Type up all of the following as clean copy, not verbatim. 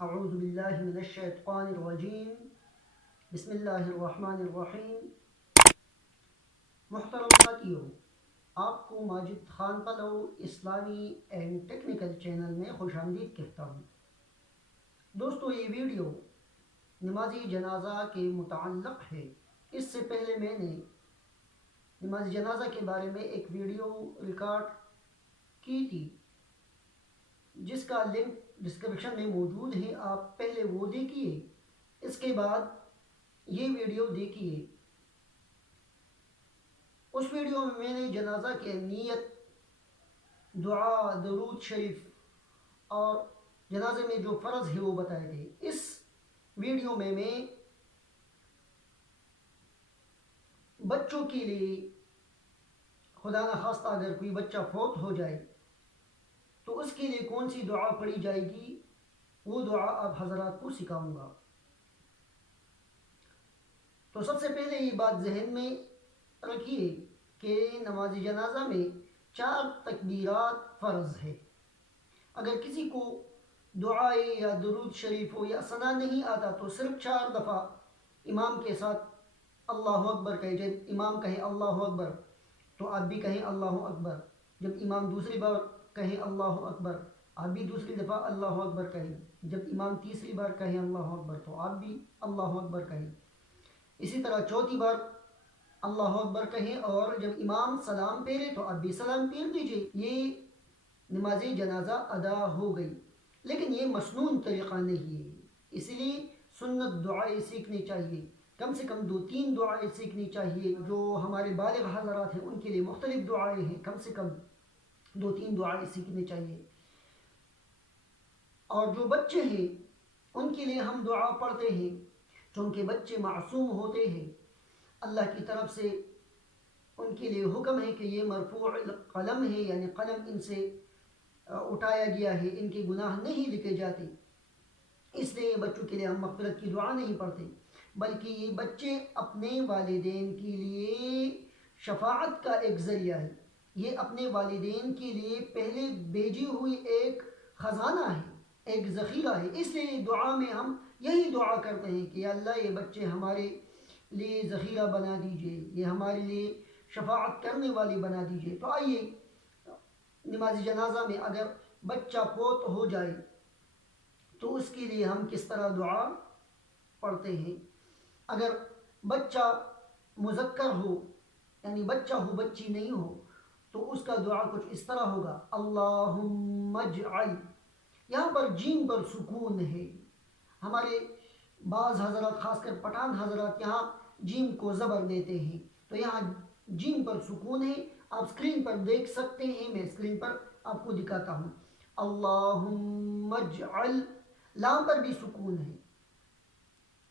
اعوذ باللہ من الشیطان الرجیم بسم اللہ الرحمن الرحیم۔ محترم ساتھیو، آپ کو ماجد خان پلو اسلامی اینڈ ٹیکنیکل چینل میں خوش آمدید کہتا ہوں۔ دوستو، یہ ویڈیو نماز جنازہ کے متعلق ہے۔ اس سے پہلے میں نے نماز جنازہ کے بارے میں ایک ویڈیو ریکارڈ کی تھی، جس کا لنک ڈسکرپشن میں موجود ہے، آپ پہلے وہ دیکھیے، اس کے بعد یہ ویڈیو دیکھیے۔ اس ویڈیو میں میں نے جنازہ کی نیت، دعا، درود شریف اور جنازے میں جو فرض ہے وہ بتائے تھے۔ اس ویڈیو میں بچوں کے لیے، خدا نخواستہ اگر کوئی بچہ فوت ہو جائے تو اس کے لیے کون سی دعا پڑھی جائے گی، وہ دعا آپ حضرات کو سکھاؤں گا۔ تو سب سے پہلے یہ بات ذہن میں رکھیے کہ نماز جنازہ میں 4 تکبیرات فرض ہے۔ اگر کسی کو دعائے یا درود شریف ہو یا ثنا نہیں آتا تو صرف 4 دفعہ امام کے ساتھ اللہ اکبر کہے۔ جب امام کہے اللہ اکبر تو آپ بھی کہیں اللہ اکبر۔ جب امام دوسری بار کہیں اللہ اکبر، آپ بھی دوسری دفعہ اللہ اکبر کہیں۔ جب امام تیسری بار کہیں اللہ اکبر تو آپ بھی اللہ اکبر کہیں۔ اسی طرح چوتھی بار اللہ اکبر کہیں، اور جب امام سلام پھیرے تو آپ بھی سلام پھیر دیجئے۔ یہ نماز جنازہ ادا ہو گئی، لیکن یہ مسنون طریقہ نہیں ہے، اس لیے سنت دعائیں سیکھنی چاہیے۔ کم سے کم 2-3 دعائیں سیکھنی چاہیے۔ جو ہمارے بالغ حضرات ہیں ان کے لیے مختلف دعائیں ہیں، کم سے کم 2-3 دعائیں سیکھنی چاہیے۔ اور جو بچے ہیں ان کے لیے ہم دعا پڑھتے ہیں، چونکہ بچے معصوم ہوتے ہیں، اللہ کی طرف سے ان کے لیے حکم ہے کہ یہ مرفوع القلم ہے، یعنی قلم ان سے اٹھایا گیا ہے، ان کے گناہ نہیں لکھے جاتے۔ اس لیے بچوں کے لیے ہم مغفرت کی دعا نہیں پڑھتے، بلکہ یہ بچے اپنے والدین کے لیے شفاعت کا ایک ذریعہ ہے۔ یہ اپنے والدین کے لیے پہلے بھیجی ہوئی ایک خزانہ ہے، ایک ذخیرہ ہے۔ اس لیے دعا میں ہم یہی دعا کرتے ہیں کہ اللہ یہ بچے ہمارے لیے ذخیرہ بنا دیجئے، یہ ہمارے لیے شفاعت کرنے والی بنا دیجئے۔ تو آئیے، نماز جنازہ میں اگر بچہ فوت ہو جائے تو اس کے لیے ہم کس طرح دعا پڑھتے ہیں۔ اگر بچہ مذکر ہو، یعنی بچہ ہو، بچی نہیں ہو، تو اس کا دعا کچھ اس طرح ہوگا: اللہم اجعل، یہاں پر جیم پر سکون ہے۔ ہمارے بعض حضرات، خاص کر پٹھان حضرات، یہاں جیم کو زبر دیتے ہیں، تو یہاں جیم پر سکون ہے۔ آپ اسکرین پر دیکھ سکتے ہیں، میں اسکرین پر آپ کو دکھاتا ہوں۔ اللہم اجعل، لام پر بھی سکون ہے۔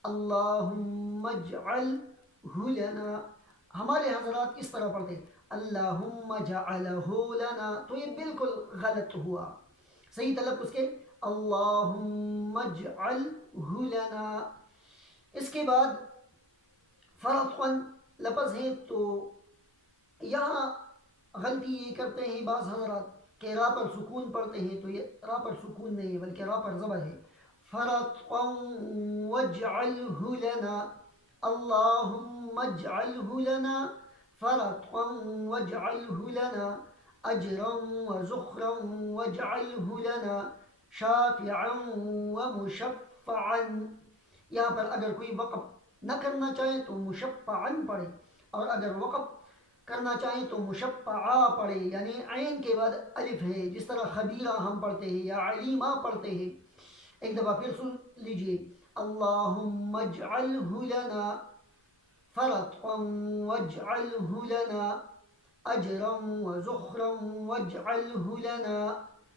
اللہم اجعلہ لنا، ہمارے حضرات اس طرح پڑھتے ہیں اللہم جعلہ لنا، تو یہ بالکل غلط ہوا۔ صحیح تلفظ کے اللہم اجعلہ لنا۔ اس کے بعد فرقاً لفظ ہے، تو یہاں غلطی یہ کرتے ہیں بعض حضرات کہ را پر سکون پڑھتے ہیں، تو یہ را پر سکون نہیں ہے بلکہ را پر زبر ہے۔ فرقاً واجعلہ لنا، اللہم اجعلہ لنا فرقاً واجعلہ لنا اجرا وزخرا واجعلہ لنا شافعا ومشفعا۔ یہاں پر اگر کوئی وقف نہ کرنا چاہے تو مشفعا پڑھے، اور اگر وقف کرنا چاہیں تو مشفعا پڑھے، یعنی عین کے بعد الف ہے، جس طرح خبیرہ ہم پڑھتے ہیں یا علیمہ پڑھتے ہیں۔ ایک دفعہ پھر سن لیجئے: اللہم اجعلہ لنا فرقا واجعلہ لنا اجرا وزخرا واجعلہ لنا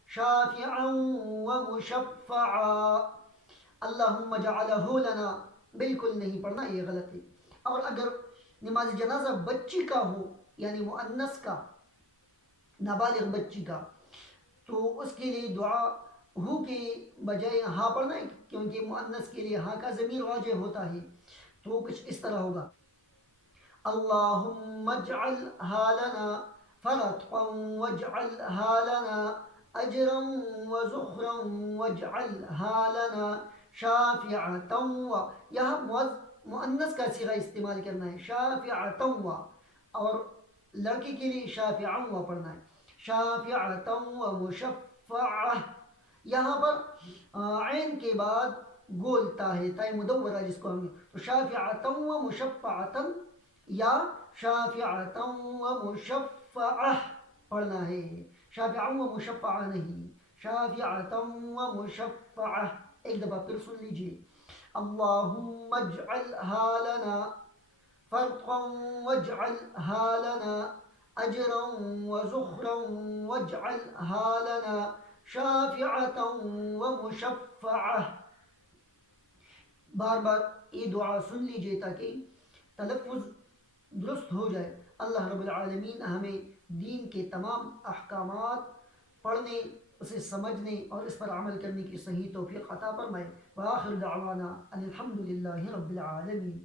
شافعا ومشفعا۔ اللہم جعلہ لنا بالکل نہیں پڑھنا، یہ غلط ہے۔ اور اگر نماز جنازہ بچی کا ہو، یعنی مؤنث کا، نابالغ بچی کا، تو اس کے لیے دعا ہو کے بجائے ہاں پڑھنا ہے، کیونکہ مؤنث کے لیے ہاں کا ضمیر راجع ہوتا ہے، تو کچھ اس طرح ہوگا: اللہم اجعلہا لنا فرقا واجعلہا لنا أجرا وزخرا واجعلها لنا شافعة یہاں مؤنث کا صیغہ استعمال کرنا ہے، شافعة اور لڑکی کے لیے شافعا پڑھنا ہے، شافعة ومشفعة. یہاں پر عین کے بعد گول تا ہے، تا مدورہ جس کو ہم، تو شافعة ومشفعة یا شافعة ومشفعة پڑھنا ہے، شافعا و مشفعہ نہیں، شافعة ومشفعة. ایک دفعہ پھر سن لیجیے. اللہم اجعلها لنا فرقا واجعلها لنا اجرا وزخرا واجعلها لنا شافعة ومشفعة. بار بار یہ دعا سن لیجیے تاکہ تلفظ درست ہو جائے. اللہ رب العالمین ہمیں دین کے تمام احکامات پڑھنے، اسے سمجھنے اور اس پر عمل کرنے کی صحیح توفیق عطا فرمائے. وآخر دعوانا ان الحمد للہ رب العالمین.